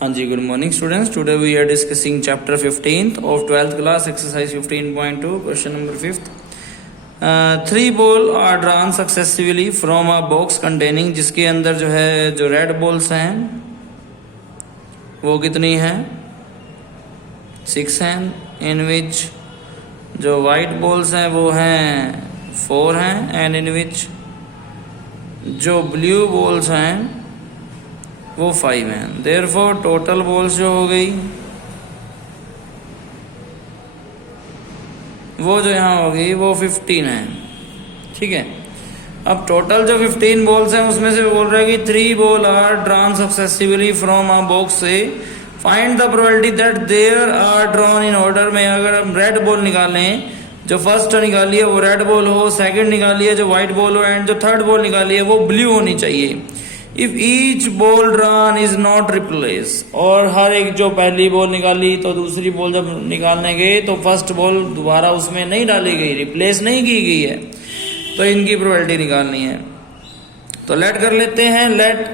हाँ जी, good morning students. Today we are discussing chapter 15th of 12th class exercise 15.2 question number 5th। 3 ball are drawn successively from a box containing, जिसके अंदर जो है जो red balls हैं वो कितनी हैं, 6 हैं। इन विच जो वाइट बॉल्स हैं वो हैं 4 हैं, एंड इन विच जो ब्लू बॉल्स हैं वो 5 हैं। देयरफॉर टोटल बॉल्स जो हो गई वो जो यहाँ होगी वो 15 है। ठीक है, अब टोटल जो 15 बॉल्स हैं उसमें से बोल रहा है कि 3 ball are drawn successively from a box से find the probability that there are drawn in order में। अगर हम रेड बॉल निकालें, जो फर्स्ट निकाली है वो रेड बॉल हो, सेकंड निकाली है जो व्हाइट बॉल हो, एंड जो थर्ड बॉल निकाली है वो ब्लू होनी चाहिए। If each ball drawn is not replace, और हर एक जो पहली बॉल निकाली तो दूसरी बॉल जब निकालने गए तो फर्स्ट बॉल दोबारा उसमें नहीं डाली गई, रिप्लेस नहीं की गई है, तो इनकी प्रोबेबिलिटी निकालनी है। तो लेट कर लेते हैं। लेट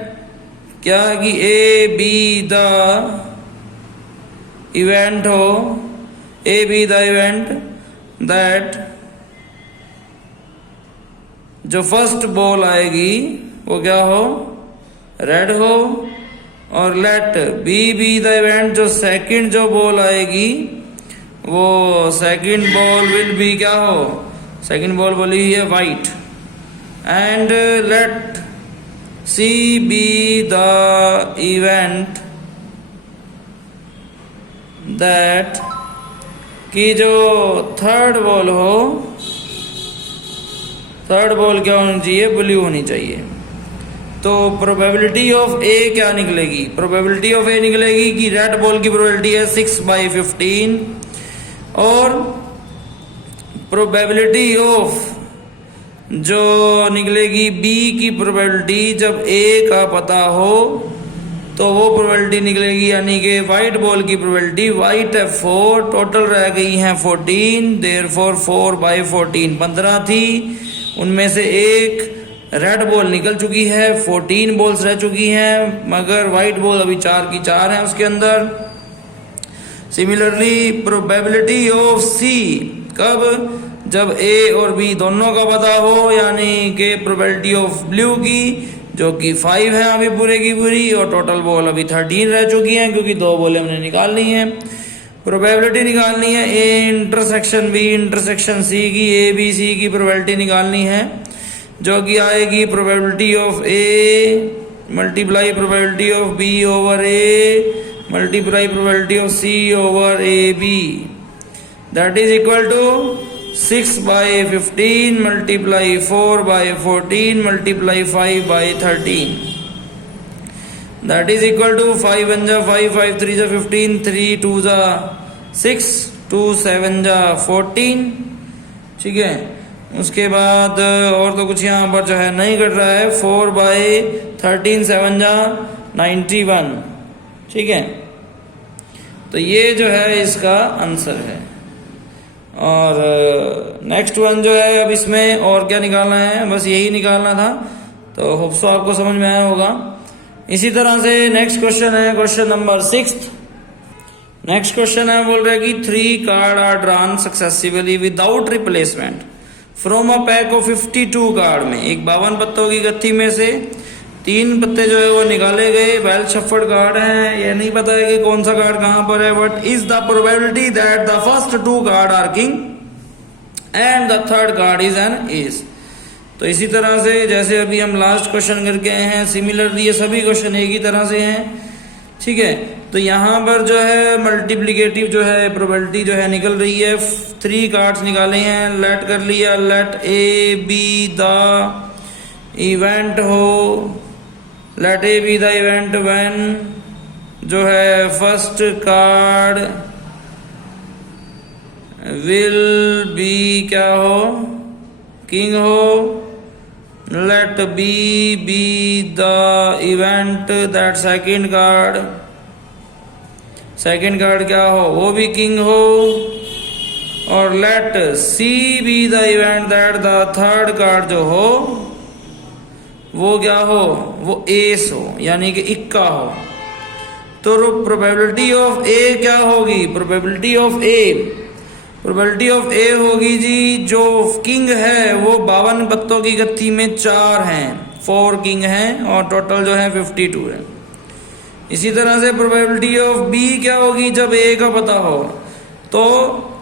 क्या कि ए बी द इवेंट हो, A B the event that जो फर्स्ट बॉल आएगी वो क्या हो, रेड हो, और let B be the event जो सेकंड जो बॉल आएगी वो सेकंड बॉल विल बी क्या हो, सेकंड बॉल बोली है white, and let C be the event that कि जो थर्ड बॉल हो, थर्ड बॉल क्या होनी चाहिए, ब्लू होनी चाहिए। तो प्रोबेबिलिटी ऑफ ए क्या निकलेगी, प्रोबेबिलिटी ऑफ ए निकलेगी कि रेड बॉल की प्रोबेबिलिटी है 6/15, और प्रोबेबिलिटी ऑफ जो निकलेगी बी की प्रोबेबिलिटी जब ए का पता हो तो वो प्रोबेबिलिटी निकलेगी, यानी कि व्हाइट बॉल की प्रोबेबिलिटी, व्हाइट है 4, टोटल रह गई हैं 14, देयरफॉर 4/14 15 थी, उनमें से एक रेड बॉल निकल चुकी है, 14 बॉल्स रह चुकी हैं, मगर व्हाइट बॉल अभी 4 की 4 हैं उसके अंदर। सिमिलरली प्रोबेबिलिटी ऑफ सी कब, जब ए और बी दोनों का पता हो, यानी कि प्रोबेबिलिटी ऑफ ब्लू की जो कि 5 है अभी पूरे की पूरी, और टोटल बॉल अभी 13 रह चुकी हैं क्योंकि 2 बॉल हमने निकालनी है। प्रोबेबिलिटी निकालनी है A intersection B intersection C की, ए बी सी की प्रोबेबिलिटी निकालनी है, जो कि आएगी probability of A multiply probability of B over A multiply probability of C over A B, that is equal to 6/15 multiply 4/14 multiply 5/13, that is equal to 5 1 जा 5, 5 3 जा 15, 3 2 जा 6, 2 7 जा 14। ठीक है, उसके बाद और तो कुछ यहाँ पर जो है नहीं घट रहा है, 4/13 7 जा 91। ठीक है, तो ये जो है इसका आंसर है। और नेक्स्ट वन जो है, अब इसमें और क्या निकालना है, बस यही निकालना था, तो होप सो आपको समझ में आया होगा। इसी तरह से नेक्स्ट क्वेश्चन है क्वेश्चन नंबर 6। नेक्स्ट क्वेश्चन है, बोल रहा है कि 3 card are drawn successively without replacement from a pack of 52 card में, एक 52 पत्तों की गत्थी में से 3 पत्ते जो है वो निकाले गए, वेल शफर्ड कार्ड हैं, ये नहीं पता है कि कौन सा कार्ड कहां पर है। What is the probability that the first 2 card are king and the third card is an ace. तो इसी तरह से जैसे अभी हम लास्ट क्वेश्चन करके आए हैं, सिमिलरली ये सभी क्वेश्चन एक ही तरह से हैं। ठीक है, तो यहाँ पर जो है मल्टीप्लिकेटिव जो है प्रोबेबिलिटी जो है निकल रही है, 3 कार्ड्स निकाले हैं, लेट कर लिया, let A B the event हो, let A B the event when जो है फर्स्ट कार्ड विल बी क्या हो, किंग हो, let B be the event that second card क्या हो, वो भी किंग हो, और let C be the event that the third card जो हो वो क्या हो, वो एस हो, यानी कि इक्का हो। तो प्रोबेबिलिटी ऑफ ए क्या होगी? प्रोबेबिलिटी ऑफ ए होगी जी, जो किंग है वो 52 पत्तों की गत्थी में 4 हैं, 4 किंग हैं और टोटल जो है 52 है। इसी तरह से प्रोबेबिलिटी ऑफ बी क्या होगी? जब ए का पता हो, तो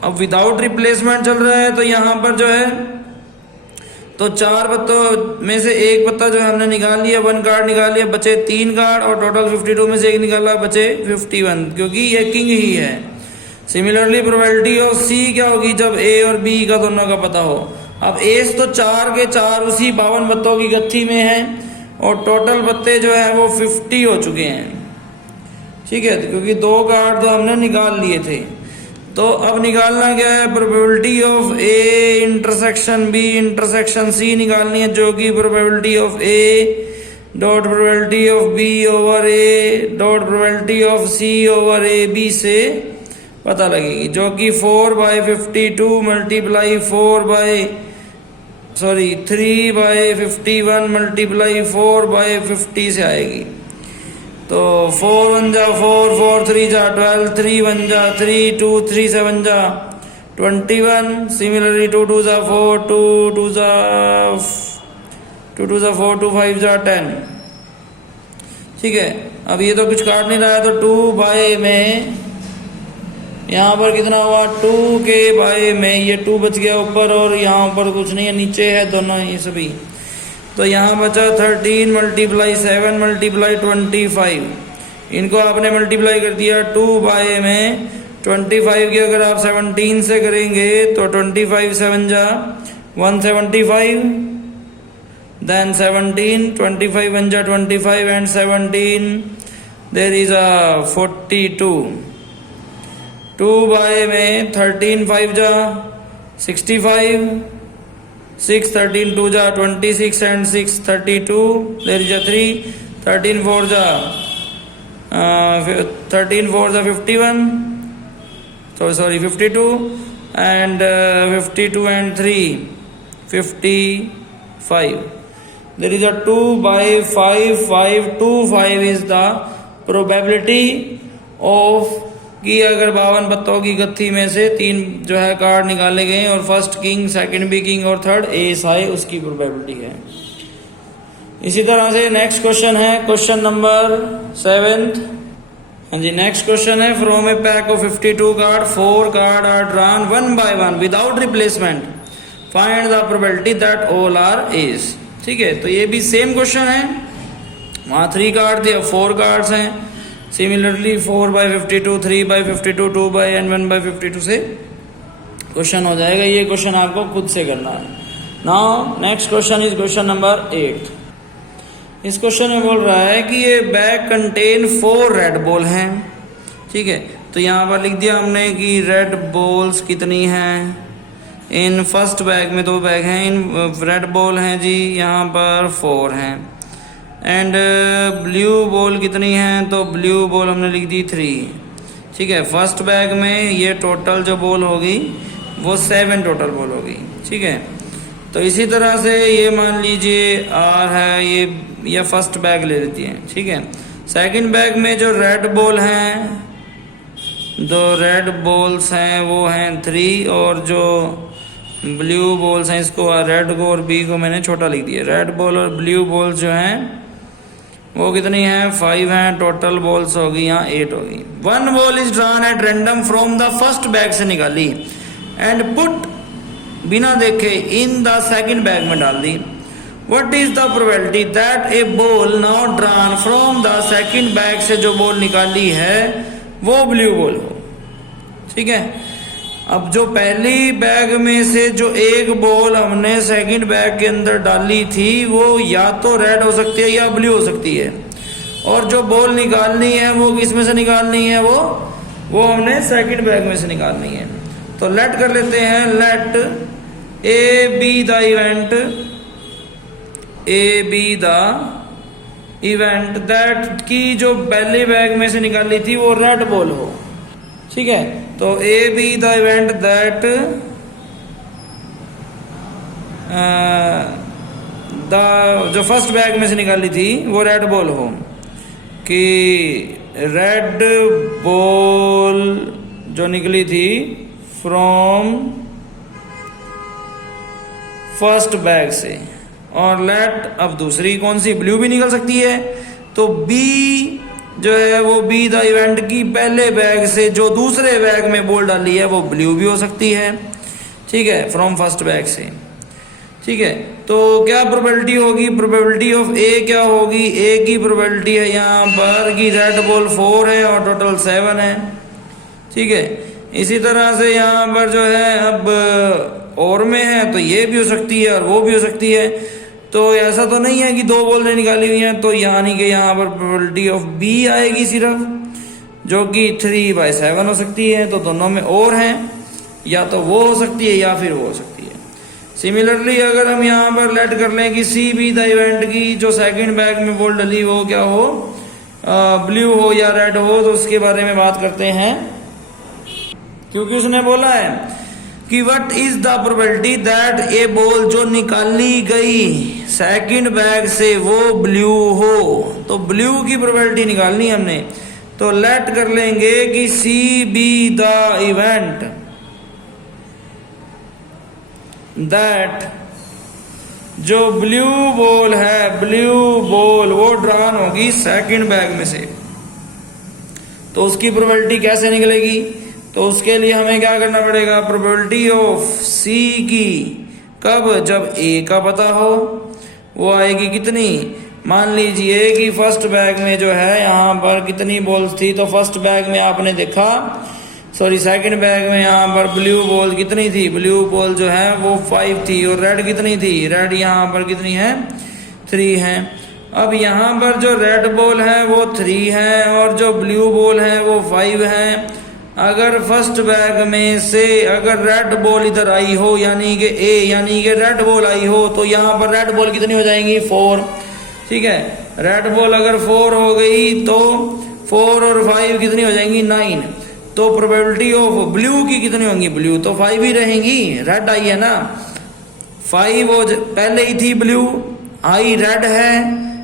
अब विदाउट रिप्लेसमेंट चल रहा है तो यहाँ पर जो है तो 4 पत्तों में से एक पत्ता जो है हमने निकाल लिया, 1 कार्ड निकाल लिया, बचे 3 कार्ड और टोटल 52 में से एक निकाला, बचे 51, क्योंकि ये किंग ही है। सिमिलरली प्रोबेबिलिटी ऑफ सी क्या होगी? जब ए और बी का दोनों का पता हो। अब एस तो 4 के 4 उसी 52 पत्तों की गत्थी में है और टोटल पत्ते जो है वो 50 हो चुके हैं, ठीक है, क्योंकि 2 कार्ड तो हमने निकाल लिए थे। तो अब निकालना क्या है? Probability of A intersection B intersection C निकालनी है, जो कि probability of A dot probability of B over A dot probability of C over A B से पता लगेगी, जो कि 4/52 मल्टीप्लाई 3/51 मल्टीप्लाई 4/50 से आएगी। तो 4 1 जा 4, 4 3 जा 12, 3 1 जा 3, 2 3 7 जा 21। सिमिलरली 2 2 जा 4, 2 2 जा 4, 2 5 जा 10, ठीक है। अब ये तो कुछ काट नहीं रहा है, तो 2 बाय में यहाँ पर कितना हुआ? 2 के बाय में ये 2 बच गया ऊपर और यहाँ ऊपर कुछ नहीं है, नीचे है दोनों ये सभी। तो यहाँ बचा 13 मल्टीप्लाई 7 मल्टीप्लाई 25। इनको आपने मल्टीप्लाई कर दिया 2 बाय में 25 की अगर आप 17 से करेंगे तो 25 7 जा 175, देन 17 25 1 जा 25 and 17 there is a 42। 2 by में 13 5 जा 65, 6 13 2 जा 26 एंड 6 32, देयर इज अ 3, 13 4 जा 51, so sorry 52 and 52 and 3 55, there is a 2 by 5 5 2 5 is the probability of कि अगर 52 पत्तों की गत्थी में से 3 जो है कार्ड निकाले गए और फर्स्ट किंग सेकंड बी किंग और थर्ड एस आए, उसकी प्रोबेबिलिटी है। इसी तरह से नेक्स्ट क्वेश्चन है क्वेश्चन नंबर 7। हाँ जी, नेक्स्ट क्वेश्चन है from a pack of 52 card 4 card are drawn 1 by 1 without replacement, find the probability that all are ace. ठीक है, तो ये भी सेम क्वेश्चन है, वहां 3 कार्ड थे, अब 4 कार्ड्स हैं। सिमिलरली 4/52, 3/52, 2 and 1/52 से क्वेश्चन हो जाएगा। ये क्वेश्चन आपको खुद से करना है। Now next question is question number 8। इस क्वेश्चन में बोल रहा है कि ये बैग कंटेन 4 रेड बॉल हैं। ठीक है, तो यहाँ पर लिख दिया हमने कि रेड बॉल्स कितनी हैं। इन फर्स्ट बैग में 2 बैग हैं, इन रेड बॉल हैं जी यहाँ पर 4 हैं। एंड ब्लू बॉल कितनी हैं, तो ब्लू बॉल हमने लिख दी 3। ठीक है, फर्स्ट बैग में ये टोटल जो बॉल होगी वो 7 टोटल बॉल होगी। ठीक है, तो इसी तरह से ये मान लीजिए R है, ये फर्स्ट बैग ले लेती है। ठीक है, सेकंड बैग में जो रेड बॉल हैं, 2 रेड बॉल्स हैं वो हैं 3, और जो ब्लू बॉल्स हैं, इसको रेड को और बी को मैंने छोटा लिख दिया। रेड बॉल और ब्लू बॉल्स जो हैं वो कितनी हैं, 5 हैं। टोटल बॉल्स होगी यहाँ 8 होगी। 1 ball is drawn at random from the first bag से निकाली एंड पुट बिना देखे इन द सेकंड बैग में डाल दी। What is the probability that a ball now drawn from the second bag से जो बॉल निकाली है वो ब्लू बॉल हो। ठीक है, अब जो पहली बैग में से जो एक बॉल हमने सेकंड बैग के अंदर डाली थी वो या तो रेड हो सकती है या ब्लू हो सकती है, और जो बॉल निकालनी है वो किस में से निकालनी है, वो हमने सेकंड बैग में से निकालनी है। तो लेट कर लेते हैं, let A B the event that की जो पहले बैग में से निकाली थी वो रेड बॉल हो। ठीक है, तो A B the event that जो फर्स्ट बैग में से निकाली थी वो रेड बॉल हो, कि रेड बॉल जो निकली थी फ्रॉम फर्स्ट बैग से, और लेट अब दूसरी कौन सी, ब्लू भी निकल सकती है। तो बी जो है वो बी द इवेंट की पहले बैग से जो दूसरे बैग में बॉल डाली है वो ब्लू भी हो सकती है, ठीक है, फ्रॉम फर्स्ट बैग से, ठीक है। तो क्या प्रोबेबिलिटी होगी, प्रोबेबिलिटी ऑफ ए क्या होगी, ए की प्रोबेबिलिटी है यहाँ पर कि रेड बॉल 4 है और टोटल 7 है, ठीक है। इसी तरह से यहाँ पर जो है अब और में है तो ये भी हो सकती है और वो भी हो सकती है। तो ऐसा तो नहीं है कि 2 बॉल ने निकाली हुई हैं, तो यानी कि यहाँ पर प्रोबेबिलिटी ऑफ बी आएगी सिर्फ, जो कि 3/7 हो सकती है। तो दोनों में और है, या तो वो हो सकती है या फिर वो हो सकती है। सिमिलरली अगर हम यहाँ पर लेट कर लें कि सी बी द इवेंट की जो सेकंड बैग में बॉल डली वो क्या हो, ब्लू हो या रेड हो, तो उसके बारे में बात करते हैं। क्योंकि उसने बोला है कि what is the probability that a ball जो निकाली गई सेकंड बैग से वो ब्लू हो। तो ब्लू की प्रोबेबिलिटी निकालनी है हमने, तो लेट कर लेंगे कि C be the event that जो ब्लू बॉल है, ब्लू बॉल वो ड्रॉन होगी सेकंड बैग में से। तो उसकी प्रोबेबिलिटी कैसे निकलेगी, तो उसके लिए हमें क्या करना पड़ेगा, प्रोबेबिलिटी ऑफ सी की कब, जब ए का पता हो, वो आएगी कितनी, मान लीजिए कि फर्स्ट बैग में जो है यहाँ पर कितनी बॉल्स थी, तो फर्स्ट बैग में आपने देखा, सॉरी सेकंड बैग में यहाँ पर ब्लू बॉल कितनी थी, ब्लू बॉल जो है वो 5 थी, और रेड कितनी थी, रेड यहाँ पर कितनी है, 3 है। अब यहाँ पर जो रेड बॉल है वो 3 है और जो ब्लू बॉल है वो 5 है। अगर फर्स्ट बैग में से अगर रेड बॉल इधर आई हो, यानी कि ए यानी कि रेड बॉल आई हो, तो यहाँ पर रेड बॉल कितनी हो जाएंगी, 4, ठीक है। रेड बॉल अगर 4 हो गई तो 4 और 5 कितनी हो जाएंगी, 9। तो प्रोबेबिलिटी ऑफ ब्लू की कितनी होंगी, ब्लू तो 5 ही रहेंगी, रेड आई है ना, 5 वो पहले ही थी, ब्लू आई रेड है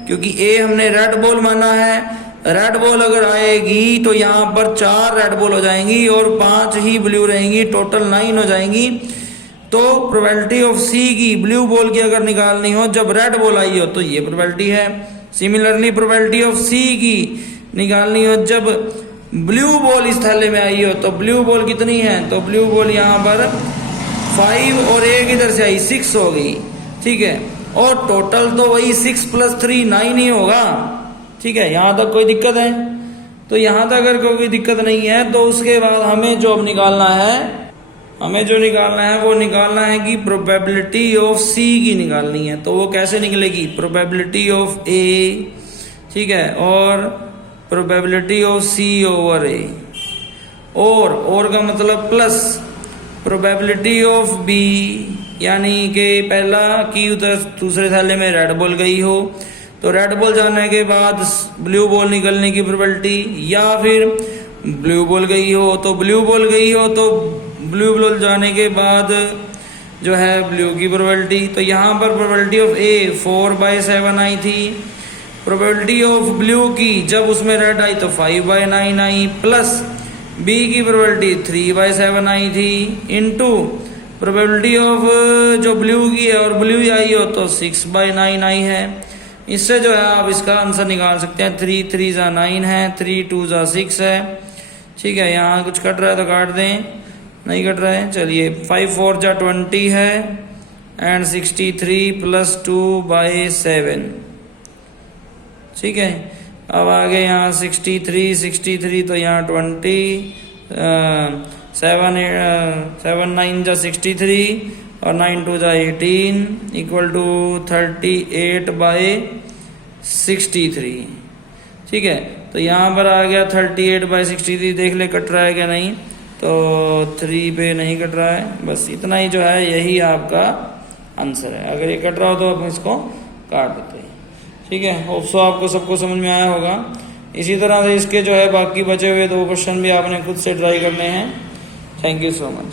क्योंकि ए हमने रेड बॉल माना है। रेड बॉल अगर आएगी तो यहाँ पर 4 रेड बॉल हो जाएंगी और 5 ही ब्लू रहेंगी, टोटल 9 हो जाएंगी। तो प्रोबेबिलिटी ऑफ सी की ब्लू बॉल की अगर निकालनी हो जब रेड बॉल आई हो तो ये प्रोबेबिलिटी है। सिमिलरली प्रोबेबिलिटी ऑफ सी की निकालनी हो जब ब्लू बॉल इस थैले में आई हो, तो ब्लू बॉल कितनी है, तो ब्लू बॉल यहाँ पर 5 और 1 इधर से आई, 6 हो गई, ठीक है। और टोटल तो वही 6 + 3 9 ही होगा, ठीक है। यहाँ तक कोई दिक्कत है, तो यहाँ तक अगर कोई दिक्कत नहीं है तो उसके बाद हमें जो अब निकालना है, हमें जो निकालना है वो निकालना है कि प्रोबेबिलिटी ऑफ सी की निकालनी है। तो वो कैसे निकलेगी, प्रोबेबिलिटी ऑफ ए, ठीक है, और प्रोबेबिलिटी ऑफ सी ओवर ए, और का मतलब प्लस प्रोबेबिलिटी ऑफ बी, यानी कि पहला कि उधर दूसरे थैले में रेड बॉल गई हो, तो रेड बॉल जाने के बाद ब्लू बॉल निकलने की प्रोबेबिलिटी, या फिर ब्लू बॉल गई हो तो ब्लू बॉल गई हो तो ब्लू बॉल जाने के बाद जो है ब्लू की प्रोबेबिलिटी। तो यहाँ पर प्रोबेबिलिटी ऑफ ए 4/7 आई थी, प्रोबेबिलिटी ऑफ ब्लू की जब उसमें रेड आई तो 5/9 आई, प्लस बी की प्रोबेबिलिटी 3/7 आई थी, इनटू प्रोबेबिलिटी ऑफ जो ब्लू की है और ब्लू आई हो तो 6/9 आई है। इससे जो है आप इसका आंसर निकाल सकते हैं, 3 3 = 9 है, 3 2 = 6 है, ठीक है। यहाँ कुछ कट रहा है तो काट दें, नहीं कट रहा है, चलिए 5 4 = 20 है, एंड 63 + 2/7, ठीक है। अब आगे यहाँ 63 तो यहाँ 20, 7 9 = 63 और 9 2 = 18 = 38/63, ठीक है। तो यहाँ पर आ गया 38/63, देख ले कट रहा है क्या नहीं, तो 3 पे नहीं कट रहा है, बस इतना ही जो है यही आपका आंसर है। अगर ये कट रहा हो तो आप इसको काट देते हैं, ठीक है। होप सो आपको सबको समझ में आया होगा। इसी तरह से इसके जो है बाकी बचे हुए 2 क्वेश्चन भी आपने खुद से ट्राई करने हैं। Thank you so much.